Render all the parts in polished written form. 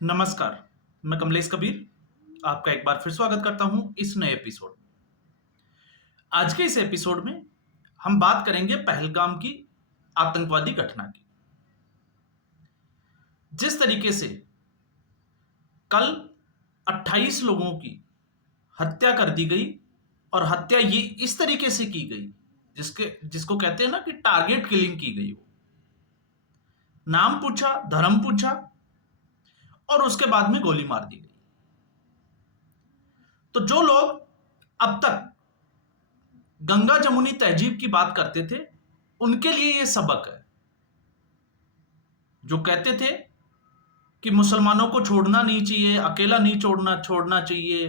नमस्कार, मैं कमलेश कबीर आपका एक बार फिर स्वागत करता हूं इस नए एपिसोड में। आज के इस एपिसोड में हम बात करेंगे पहलगाम की आतंकवादी घटना की। जिस तरीके से कल 28 लोगों की हत्या कर दी गई और हत्या ये इस तरीके से की गई जिसको कहते हैं ना कि टारगेट किलिंग की गई हो। नाम पूछा, धर्म पूछा और उसके बाद में गोली मार दी गई। तो जो लोग अब तक गंगा जमुनी तहजीब की बात करते थे उनके लिए यह सबक है। जो कहते थे कि मुसलमानों को छोड़ना नहीं चाहिए, अकेला नहीं छोड़ना चाहिए,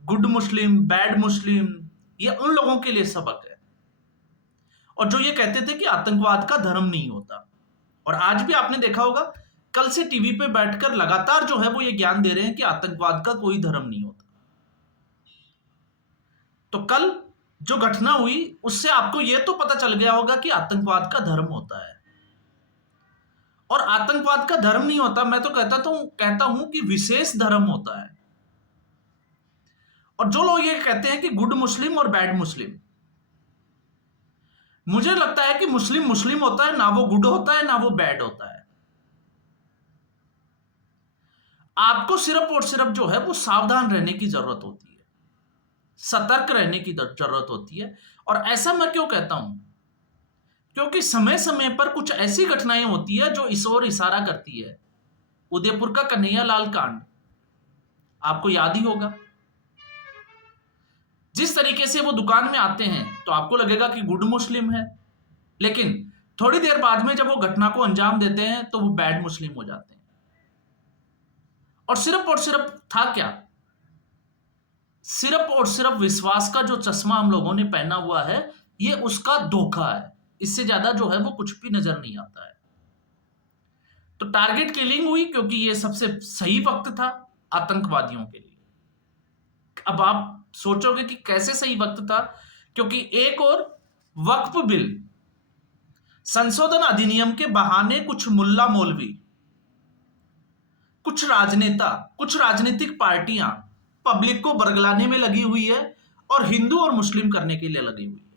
गुड मुस्लिम, बैड मुस्लिम, ये उन लोगों के लिए सबक है। और जो ये कहते थे कि आतंकवाद का धर्म नहीं होता। और आज भी आपने देखा होगा, कल से टीवी पे बैठकर लगातार जो है वो ये ज्ञान दे रहे हैं कि आतंकवाद का कोई धर्म नहीं होता। तो कल जो घटना हुई उससे आपको यह तो पता चल गया होगा कि आतंकवाद का धर्म होता है। और आतंकवाद का धर्म नहीं होता, मैं तो कहता हूं कि विशेष धर्म होता है। और जो लोग ये कहते हैं कि गुड मुस्लिम और बैड मुस्लिम, मुझे लगता है कि मुस्लिम मुस्लिम होता है, ना वो गुड होता है ना वो बैड होता है। आपको सिर्फ और सिर्फ जो है वो सावधान रहने की जरूरत होती है, सतर्क रहने की जरूरत होती है। और ऐसा मैं क्यों कहता हूं? क्योंकि समय समय पर कुछ ऐसी घटनाएं होती है जो इस ओर इशारा करती है। उदयपुर का कन्हैयालाल कांड आपको याद ही होगा। जिस तरीके से वो दुकान में आते हैं तो आपको लगेगा कि गुड मुस्लिम है, लेकिन थोड़ी देर बाद में जब वो घटना को अंजाम देते हैं तो वो बैड मुस्लिम हो जाते हैं। और सिर्फ था क्या? सिर्फ और सिर्फ विश्वास का जो चश्मा हम लोगों ने पहना हुआ है, ये उसका धोखा है। इससे ज्यादा जो है वो कुछ भी नजर नहीं आता है। तो टारगेट किलिंग हुई क्योंकि ये सबसे सही वक्त था आतंकवादियों के लिए। अब आप सोचोगे कि कैसे सही वक्त था? क्योंकि एक और वक्फ बिल संशोधन अधिनियम के बहाने कुछ मुल्ला मौलवी, कुछ राजनेता, कुछ राजनीतिक पार्टियां पब्लिक को बरगलाने में लगी हुई है और हिंदू और मुस्लिम करने के लिए लगी हुई है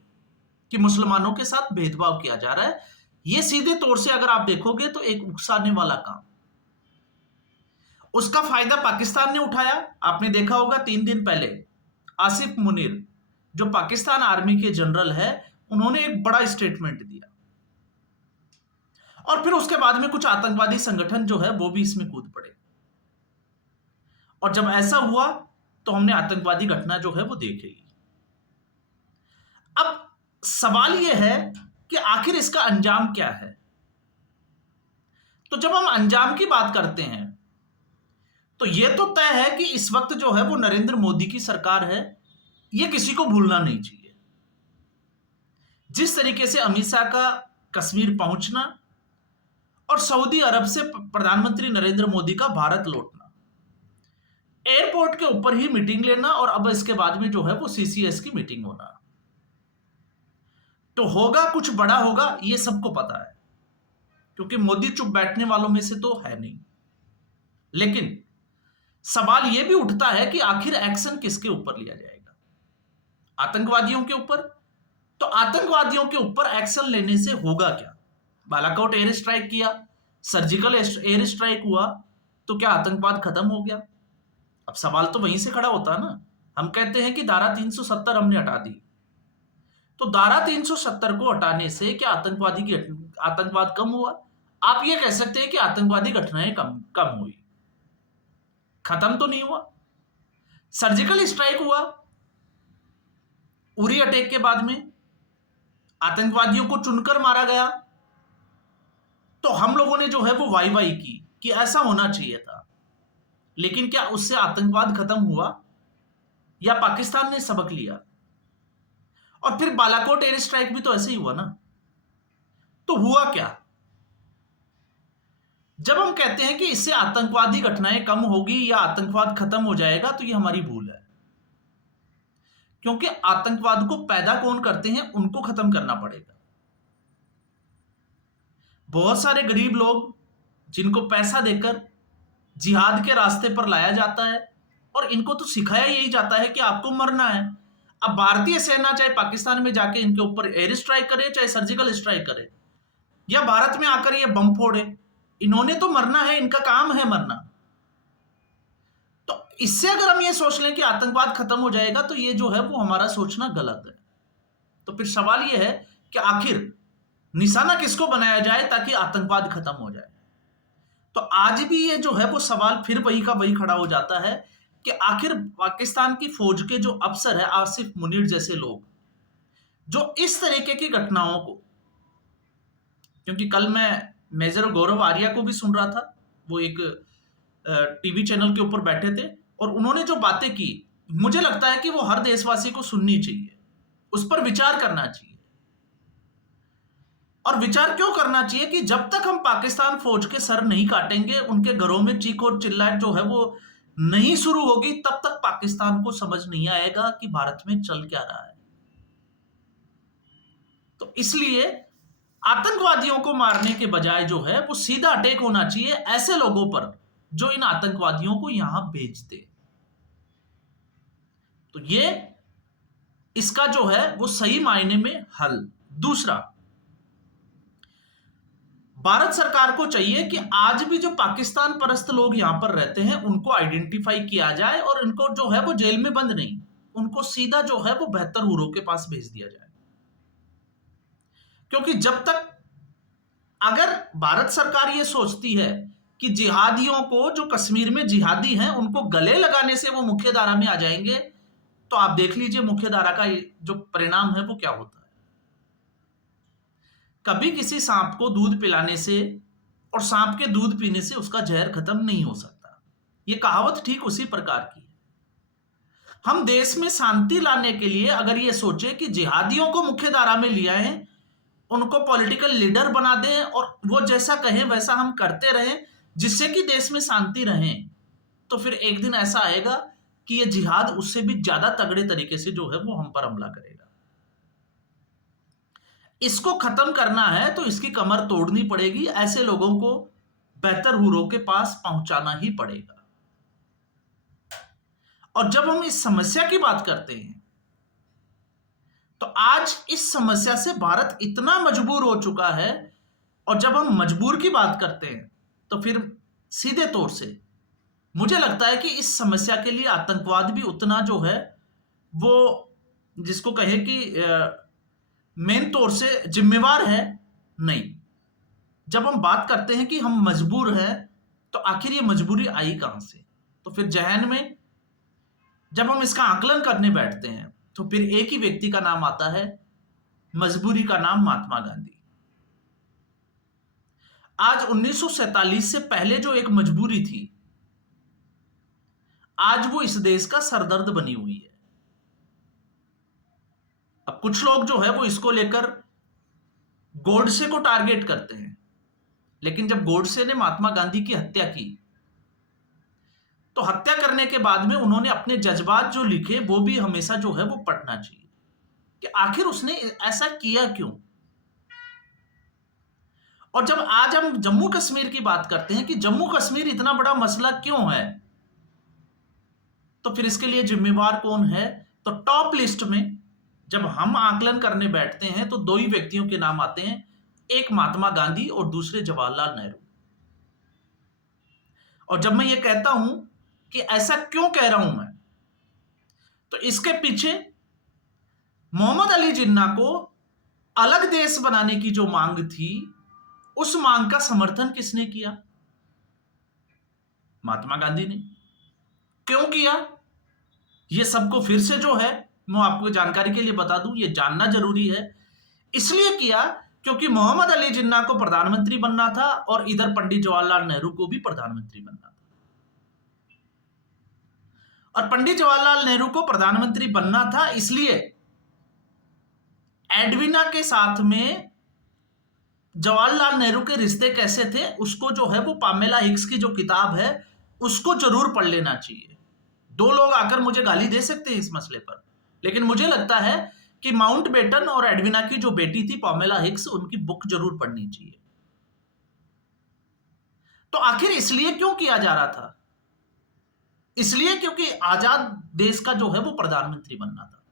कि मुसलमानों के साथ भेदभाव किया जा रहा है। यह सीधे तौर से अगर आप देखोगे तो एक उकसाने वाला काम। उसका फायदा पाकिस्तान ने उठाया। आपने देखा होगा 3 दिन पहले आसिफ मुनीर, जो पाकिस्तान आर्मी के जनरल है, उन्होंने एक बड़ा स्टेटमेंट दिया। और फिर उसके बाद में कुछ आतंकवादी संगठन जो है वो भी इसमें कूद पड़े। और जब ऐसा हुआ तो हमने आतंकवादी घटना जो है वो देखेगी। अब सवाल यह है कि आखिर इसका अंजाम क्या है? तो जब हम अंजाम की बात करते हैं तो यह तो तय है कि इस वक्त जो है वो नरेंद्र मोदी की सरकार है, यह किसी को भूलना नहीं चाहिए। जिस तरीके से अमित शाह का कश्मीर पहुंचना और सऊदी अरब से प्रधानमंत्री नरेंद्र मोदी का भारत लौटना, एयरपोर्ट के ऊपर ही मीटिंग लेना और अब इसके बाद में जो है वो सीसीएस की मीटिंग होना, तो होगा कुछ बड़ा होगा, ये सबको पता है। क्योंकि मोदी चुप बैठने वालों में से तो है नहीं। लेकिन सवाल यह भी उठता है कि आखिर एक्शन किसके ऊपर लिया जाएगा? आतंकवादियों के ऊपर? तो आतंकवादियों के ऊपर एक्शन लेने से होगा क्या? बालाकोट एयर स्ट्राइक किया, सर्जिकल एयर स्ट्राइक हुआ, तो क्या आतंकवाद खत्म हो गया? अब सवाल तो वहीं से खड़ा होता है ना। हम कहते हैं कि धारा 370 हमने हटा दी, तो धारा 370 को हटाने से क्या आतंकवाद कम हुआ? आप ये कह सकते हैं कि आतंकवादी घटनाएं कम हुई, खत्म तो नहीं हुआ। सर्जिकल स्ट्राइक हुआ उरी अटैक के बाद में, आतंकवादियों को चुनकर मारा गया, तो हम लोगों ने जो है वो वाई वाई की कि ऐसा होना चाहिए था। लेकिन क्या उससे आतंकवाद खत्म हुआ या पाकिस्तान ने सबक लिया? और फिर बालाकोट एयर स्ट्राइक भी तो ऐसे ही हुआ ना। तो हुआ क्या? जब हम कहते हैं कि इससे आतंकवादी घटनाएं कम होगी या आतंकवाद खत्म हो जाएगा, तो यह हमारी भूल है। क्योंकि आतंकवाद को पैदा कौन करते हैं, उनको खत्म करना पड़ेगा। बहुत सारे गरीब लोग जिनको पैसा देकर जिहाद के रास्ते पर लाया जाता है और इनको तो सिखाया यही जाता है कि आपको मरना है। अब भारतीय सेना चाहे पाकिस्तान में जाके इनके ऊपर एयर स्ट्राइक करे, चाहे सर्जिकल स्ट्राइक करे, या भारत में आकर ये बम फोड़े, इन्होंने तो मरना है, इनका काम है मरना। तो इससे अगर हम ये सोच लें कि आतंकवाद खत्म हो जाएगा, तो ये जो है वो हमारा सोचना गलत है। तो फिर सवाल ये है कि आखिर निशाना किसको बनाया जाए ताकि आतंकवाद खत्म हो जाए। तो आज भी ये जो है वो सवाल फिर वही का वही खड़ा हो जाता है कि आखिर पाकिस्तान की फौज के जो अफसर है, आसिफ मुनीर जैसे लोग, जो इस तरीके की घटनाओं को, क्योंकि कल मैं मेजर गौरव आर्या को भी सुन रहा था, वो एक टीवी चैनल के ऊपर बैठे थे और उन्होंने जो बातें की, मुझे लगता है कि वो हर देशवासी को सुननी चाहिए, उस पर विचार करना चाहिए। और विचार क्यों करना चाहिए कि जब तक हम पाकिस्तान फौज के सर नहीं काटेंगे, उनके घरों में चीख और चिल्लाहट जो है वो नहीं शुरू होगी, तब तक पाकिस्तान को समझ नहीं आएगा कि भारत में चल क्या रहा है। तो इसलिए आतंकवादियों को मारने के बजाय जो है वो सीधा अटैक होना चाहिए ऐसे लोगों पर जो इन आतंकवादियों को यहां भेजते। तो ये इसका जो है वो सही मायने में हल। दूसरा, भारत सरकार को चाहिए कि आज भी जो पाकिस्तान परस्त लोग यहां पर रहते हैं उनको आइडेंटिफाई किया जाए और इनको जो है वो जेल में बंद नहीं, उनको सीधा जो है वो बेहतर हुरों के पास भेज दिया जाए। क्योंकि जब तक अगर भारत सरकार ये सोचती है कि जिहादियों को, जो कश्मीर में जिहादी हैं, उनको गले लगाने से वो मुख्य धारा में आ जाएंगे, तो आप देख लीजिए मुख्य धारा का जो परिणाम है वो क्या होता है। कभी किसी सांप को दूध पिलाने से और सांप के दूध पीने से उसका जहर खत्म नहीं हो सकता। ये कहावत ठीक उसी प्रकार की है। हम देश में शांति लाने के लिए अगर ये सोचे कि जिहादियों को मुख्य धारा में लिया है, उनको पॉलिटिकल लीडर बना दें और वो जैसा कहें वैसा हम करते रहें जिससे कि देश में शांति रहे, तो फिर एक दिन ऐसा आएगा कि ये जिहाद उससे भी ज्यादा तगड़े तरीके से जो है वो हम पर हमला करेगा। इसको खत्म करना है तो इसकी कमर तोड़नी पड़ेगी, ऐसे लोगों को बेहतर हुरों के पास पहुंचाना ही पड़ेगा। और जब हम इस समस्या की बात करते हैं तो आज इस समस्या से भारत इतना मजबूर हो चुका है, और जब हम मजबूर की बात करते हैं तो फिर सीधे तौर से मुझे लगता है कि इस समस्या के लिए आतंकवाद भी उतना जो है वो, जिसको कहे कि मेन तौर से जिम्मेवार है नहीं। जब हम बात करते हैं कि हम मजबूर हैं, तो आखिर ये मजबूरी आई कहां से? तो फिर जहन में जब हम इसका आकलन करने बैठते हैं तो फिर एक ही व्यक्ति का नाम आता है, मजबूरी का नाम महात्मा गांधी। आज 1947 से पहले जो एक मजबूरी थी, आज वो इस देश का सरदर्द बनी हुई है। अब कुछ लोग जो है वो इसको लेकर गोडसे को टारगेट करते हैं, लेकिन जब गोडसे ने महात्मा गांधी की हत्या की, तो हत्या करने के बाद में उन्होंने अपने जज्बात जो लिखे वो भी हमेशा जो है वो पढ़ना चाहिए कि आखिर उसने ऐसा किया क्यों। और जब आज हम जम्मू कश्मीर की बात करते हैं कि जम्मू कश्मीर इतना बड़ा मसला क्यों है, तो फिर इसके लिए जिम्मेवार कौन है? तो टॉप लिस्ट में जब हम आकलन करने बैठते हैं तो दो ही व्यक्तियों के नाम आते हैं, एक महात्मा गांधी और दूसरे जवाहरलाल नेहरू। और जब मैं ये कहता हूं कि ऐसा क्यों कह रहा हूं मैं, तो इसके पीछे मोहम्मद अली जिन्ना को अलग देश बनाने की जो मांग थी, उस मांग का समर्थन किसने किया? महात्मा गांधी ने। क्यों किया? ये सबको फिर से जो है मैं आपको जानकारी के लिए बता दूं, ये जानना जरूरी है। इसलिए किया क्योंकि मोहम्मद अली जिन्ना को प्रधानमंत्री बनना था और इधर पंडित जवाहरलाल नेहरू को भी प्रधानमंत्री बनना था। और पंडित जवाहरलाल नेहरू को प्रधानमंत्री बनना था, इसलिए एडविना के साथ में जवाहरलाल नेहरू के रिश्ते कैसे थे उसको जो है वो पामेला हिक्स की जो किताब है उसको जरूर पढ़ लेना चाहिए। दो लोग आकर मुझे गाली दे सकते हैं इस मसले पर, लेकिन मुझे लगता है कि माउंटबेटन और एडविना की जो बेटी थी पामेला हिक्स, उनकी बुक जरूर पढ़नी चाहिए। तो आखिर इसलिए क्यों किया जा रहा था? इसलिए क्योंकि आजाद देश का जो है वो प्रधानमंत्री बनना था,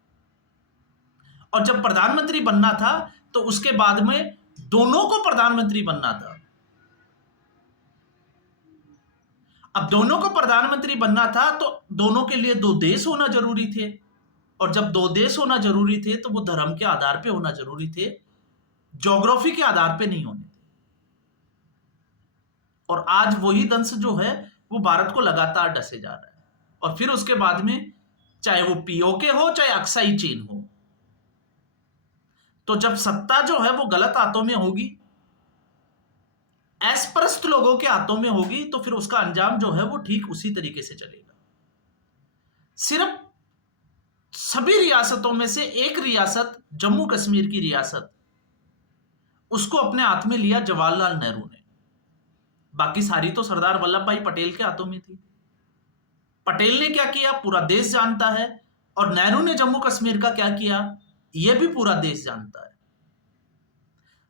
और जब प्रधानमंत्री बनना था तो उसके बाद में दोनों को प्रधानमंत्री बनना था। अब दोनों को प्रधानमंत्री बनना था तो दोनों के लिए दो देश होना जरूरी थे, और जब दो देश होना जरूरी थे तो वो धर्म के आधार पे होना जरूरी थे, ज्योग्राफी के आधार पे नहीं होने थे। और आज वही दंश जो है वो भारत को लगातार डसे जा रहा है। और फिर उसके बाद में चाहे वो पीओके हो चाहे अक्साई चीन हो, तो जब सत्ता जो है वो गलत हाथों में होगी, अस्पृश्य लोगों के हाथों में होगी, तो फिर उसका अंजाम जो है वो ठीक उसी तरीके से चलेगा। सिर्फ सभी रियासतों में से एक रियासत, जम्मू कश्मीर की रियासत, उसको अपने हाथ में लिया जवाहरलाल नेहरू ने। बाकी सारी तो सरदार वल्लभ भाई पटेल के हाथों में थी। पटेल ने क्या किया पूरा देश जानता है, और नेहरू ने जम्मू कश्मीर का क्या किया यह भी पूरा देश जानता है।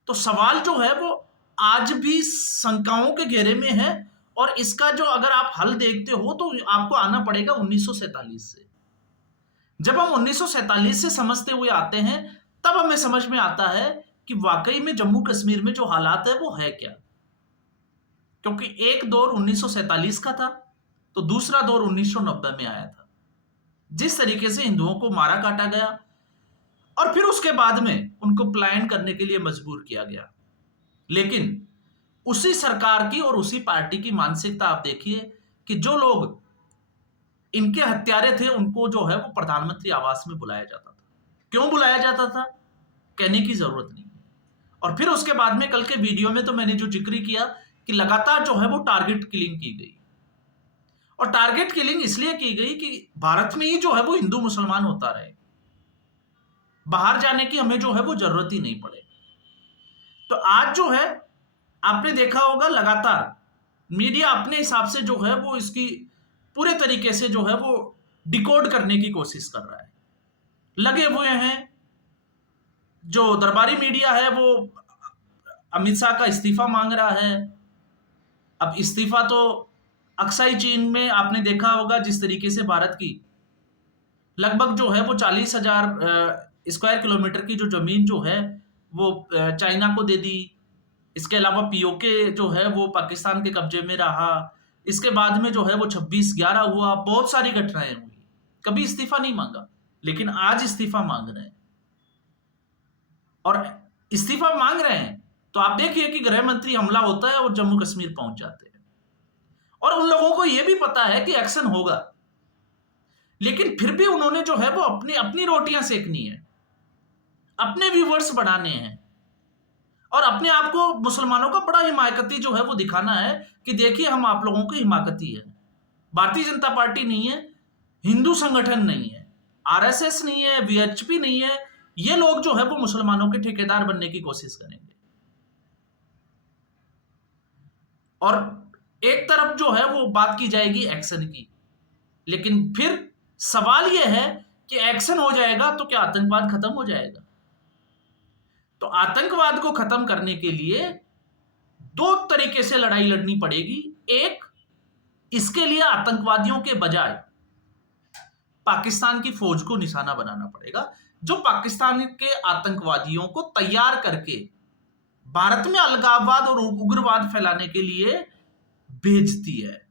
तो सवाल जो है वो आज भी शंकाओं के घेरे में है, और इसका जो अगर आप हल देखते हो तो आपको आना पड़ेगा 1947 से। जब हम 1947 से समझते हुए आते हैं तब हमें समझ में आता है कि वाकई में जम्मू कश्मीर में जो हालात है वो है क्या। क्योंकि एक दौर 1947 का था तो दूसरा दौर 1990 में आया था, जिस तरीके से हिंदुओं को मारा काटा गया और फिर उसके बाद में उनको पलायन करने के लिए मजबूर किया गया। लेकिन उसी सरकार की और उसी पार्टी की मानसिकता आप देखिए कि जो लोग इनके हत्यारे थे उनको जो है वो प्रधानमंत्री आवास में बुलाया जाता था। क्यों बुलाया जाता था कहने की जरूरत नहीं है। और फिर उसके बाद में कल के वीडियो में तो मैंने जो जिक्र किया कि लगातार जो है वो टारगेट किलिंग की गई, और टारगेट किलिंग इसलिए की गई कि भारत में ही जो है वो हिंदू मुसलमान होता रहे, बाहर जाने की हमें जो है वो जरूरत ही नहीं पड़े। तो आज जो है आपने देखा होगा लगातार मीडिया अपने हिसाब से जो है वो इसकी पूरे तरीके से जो है वो डिकोड करने की कोशिश कर रहा है, लगे हुए हैं। जो दरबारी मीडिया है वो अमित शाह का इस्तीफा मांग रहा है। अब इस्तीफा तो अक्साई चीन में आपने देखा होगा जिस तरीके से भारत की लगभग जो है वो 40,000 स्क्वायर किलोमीटर की जो जमीन जो है वो चाइना को दे दी। इसके अलावा पीओके जो है वो पाकिस्तान के कब्जे में रहा। इसके बाद में जो है वो 26/11 हुआ, बहुत सारी घटनाएं हुई। कभी इस्तीफा नहीं मांगा, लेकिन आज इस्तीफा मांग रहे हैं। और इस्तीफा मांग रहे हैं तो आप देखिए कि गृह मंत्री हमला होता है और जम्मू कश्मीर पहुंच जाते हैं, और उन लोगों को यह भी पता है कि एक्शन होगा, लेकिन फिर भी उन्होंने जो है वो अपनी अपनी रोटियां सेकनी है, अपने व्यूवर्स बढ़ाने हैं, और अपने आप को मुसलमानों का बड़ा हिमायती जो है वो दिखाना है कि देखिए हम आप लोगों के हिमायती है। भारतीय जनता पार्टी नहीं है, हिंदू संगठन नहीं है, आरएसएस नहीं है, वीएचपी नहीं है, ये लोग जो है वो मुसलमानों के ठेकेदार बनने की कोशिश करेंगे। और एक तरफ जो है वो बात की जाएगी एक्शन की, लेकिन फिर सवाल यह है कि एक्शन हो जाएगा तो क्या आतंकवाद खत्म हो जाएगा? तो आतंकवाद को खत्म करने के लिए दो तरीके से लड़ाई लड़नी पड़ेगी। एक, इसके लिए आतंकवादियों के बजाय पाकिस्तान की फौज को निशाना बनाना पड़ेगा, जो पाकिस्तान के आतंकवादियों को तैयार करके भारत में अलगाववाद और उग्रवाद फैलाने के लिए भेजती है,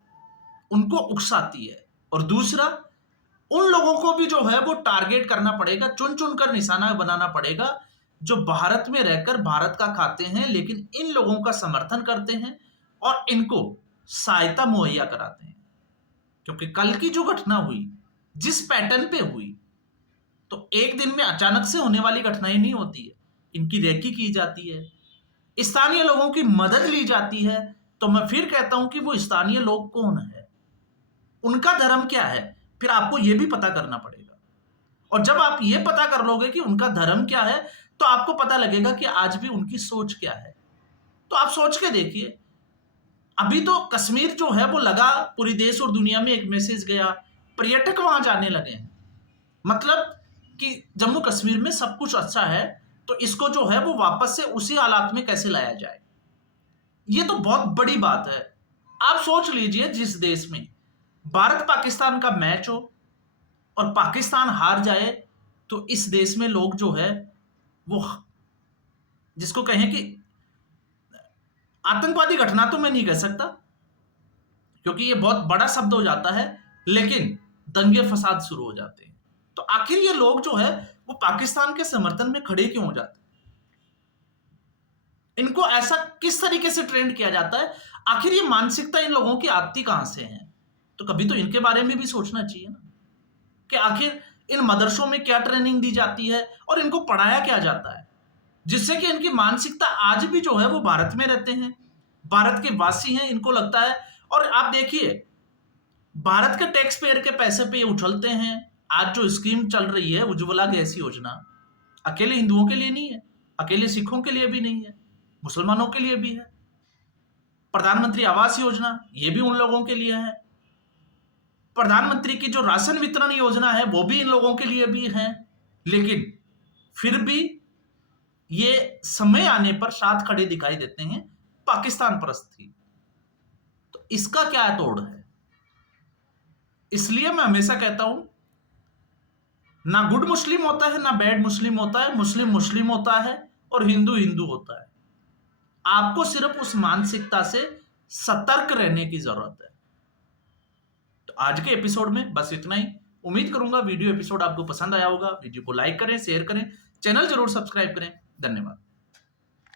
उनको उकसाती है। और दूसरा, उन लोगों को भी जो है वो टारगेट करना पड़ेगा, चुन चुन कर निशाना बनाना पड़ेगा, जो भारत में रहकर भारत का खाते हैं लेकिन इन लोगों का समर्थन करते हैं और इनको सहायता मुहैया कराते हैं। क्योंकि कल की जो घटना हुई जिस पैटर्न पे हुई, तो एक दिन में अचानक से होने वाली घटनाएं नहीं होती है, इनकी रेकी की जाती है, स्थानीय लोगों की मदद ली जाती है। तो मैं फिर कहता हूं कि वो स्थानीय लोग कौन है, उनका धर्म क्या है, फिर आपको यह भी पता करना पड़ेगा। और जब आप ये पता कर लोगे कि उनका धर्म क्या है तो आपको पता लगेगा कि आज भी उनकी सोच क्या है। तो आप सोच के देखिए, अभी तो कश्मीर जो है वो लगा पूरी देश और दुनिया में एक मैसेज गया, पर्यटक वहां जाने लगे हैं, मतलब कि जम्मू कश्मीर में सब कुछ अच्छा है, तो इसको जो है वो वापस से उसी हालात में कैसे लाया जाए। ये तो बहुत बड़ी बात है। आप सोच लीजिए, जिस देश में भारत पाकिस्तान का मैच हो और पाकिस्तान हार जाए, तो इस देश में लोग जो है वो, जिसको कहें कि आतंकवादी घटना तो मैं नहीं कह सकता क्योंकि ये बहुत बड़ा शब्द हो जाता है, लेकिन दंगे फसाद शुरू हो जाते हैं। तो आखिर ये लोग जो है वो पाकिस्तान के समर्थन में खड़े क्यों हो जाते हैं? इनको ऐसा किस तरीके से ट्रेंड किया जाता है? आखिर ये मानसिकता इन लोगों की आती कहां से है? तो कभी तो इनके बारे में भी सोचना चाहिए ना, कि आखिर इन मदरसों में क्या ट्रेनिंग दी जाती है और इनको पढ़ाया क्या जाता है, जिससे कि इनकी मानसिकता आज भी जो है वो भारत में रहते हैं, भारत के वासी हैं, इनको लगता है। और आप देखिए, भारत के टैक्स पेयर के पैसे पे ये उछलते हैं। आज जो स्कीम चल रही है उज्ज्वला गैस योजना, अकेले हिंदुओं के लिए नहीं है, अकेले सिखों के लिए भी नहीं है, मुसलमानों के लिए भी है। प्रधानमंत्री आवास योजना, ये भी उन लोगों के लिए है। प्रधानमंत्री की जो राशन वितरण योजना है वो भी इन लोगों के लिए भी है। लेकिन फिर भी ये समय आने पर साथ खड़े दिखाई देते हैं पाकिस्तान परस्ती। तो इसका क्या तोड़ है? इसलिए मैं हमेशा कहता हूं, ना गुड मुस्लिम होता है, ना बैड मुस्लिम होता है, मुस्लिम मुस्लिम होता है और हिंदू हिंदू होता है। आपको सिर्फ उस मानसिकता से सतर्क रहने की जरूरत है। तो आज के एपिसोड में बस इतना ही। उम्मीद करूंगा वीडियो एपिसोड आपको पसंद आया होगा। वीडियो को लाइक करें, शेयर करें, चैनल जरूर सब्सक्राइब करें। धन्यवाद।